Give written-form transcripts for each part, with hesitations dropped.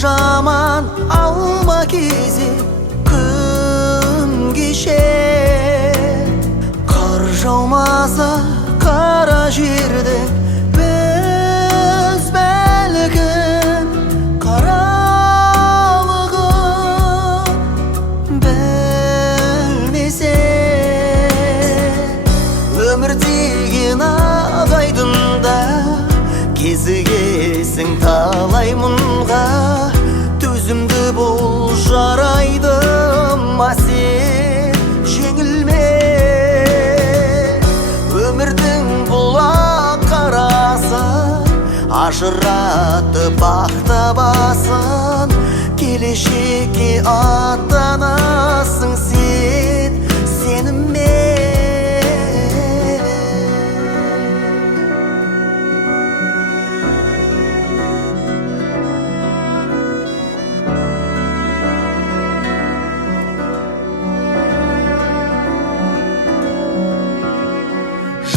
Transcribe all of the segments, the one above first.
жаман алма кезек күн кешер. Қар жаумаса қара жерді біз бәлкім қаралығын білмесек. Өмір деген ағайдында кезігесің талай мұңға. Төзімді бол жарайды ма сен жеңілме. Өмірдің бұлақ қарасы ажыратып ақтабасын. Келешекке аттанасың сен сеніммен.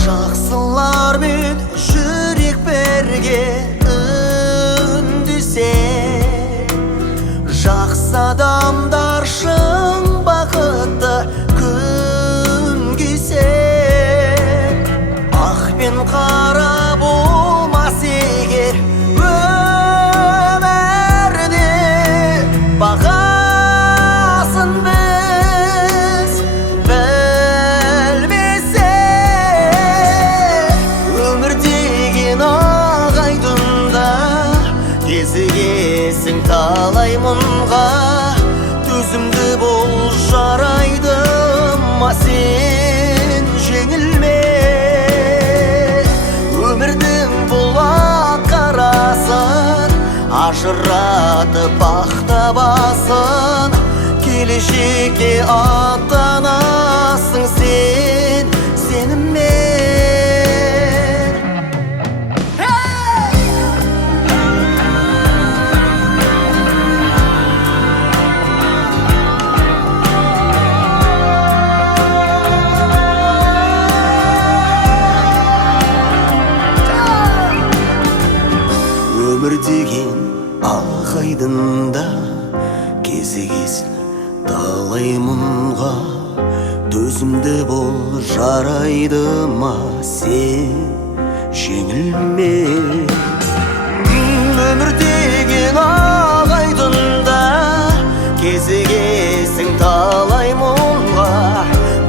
Жақсылармен жүрек бірге үндесе. Жақсы адамдар шын бақытты күн кесе. Ақ пен қара болмас егер өмірде, бағасын біз білмесек. Өмір деген ағайдында кезігесің талай мұңға. Төзімді бол жарайды ма сен жеңілме. Өмірдің бұлақ қарасын ажыратып ақтабасын. Келешекке аттанасың сен сеніммен. Өмір деген ағайдында кезігесің талай мұңға. Төзімді бол жарайды ма сен жеңілме. Өмір деген ағайдында кезігесің талай мұңға.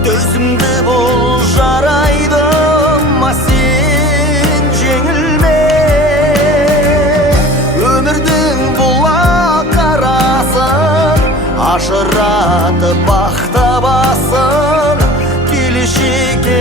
Төзімді бол жарайды ма сен жеңілме. Өмірдің бұлақ қарасын ажыратып ақтабасын. Келешекке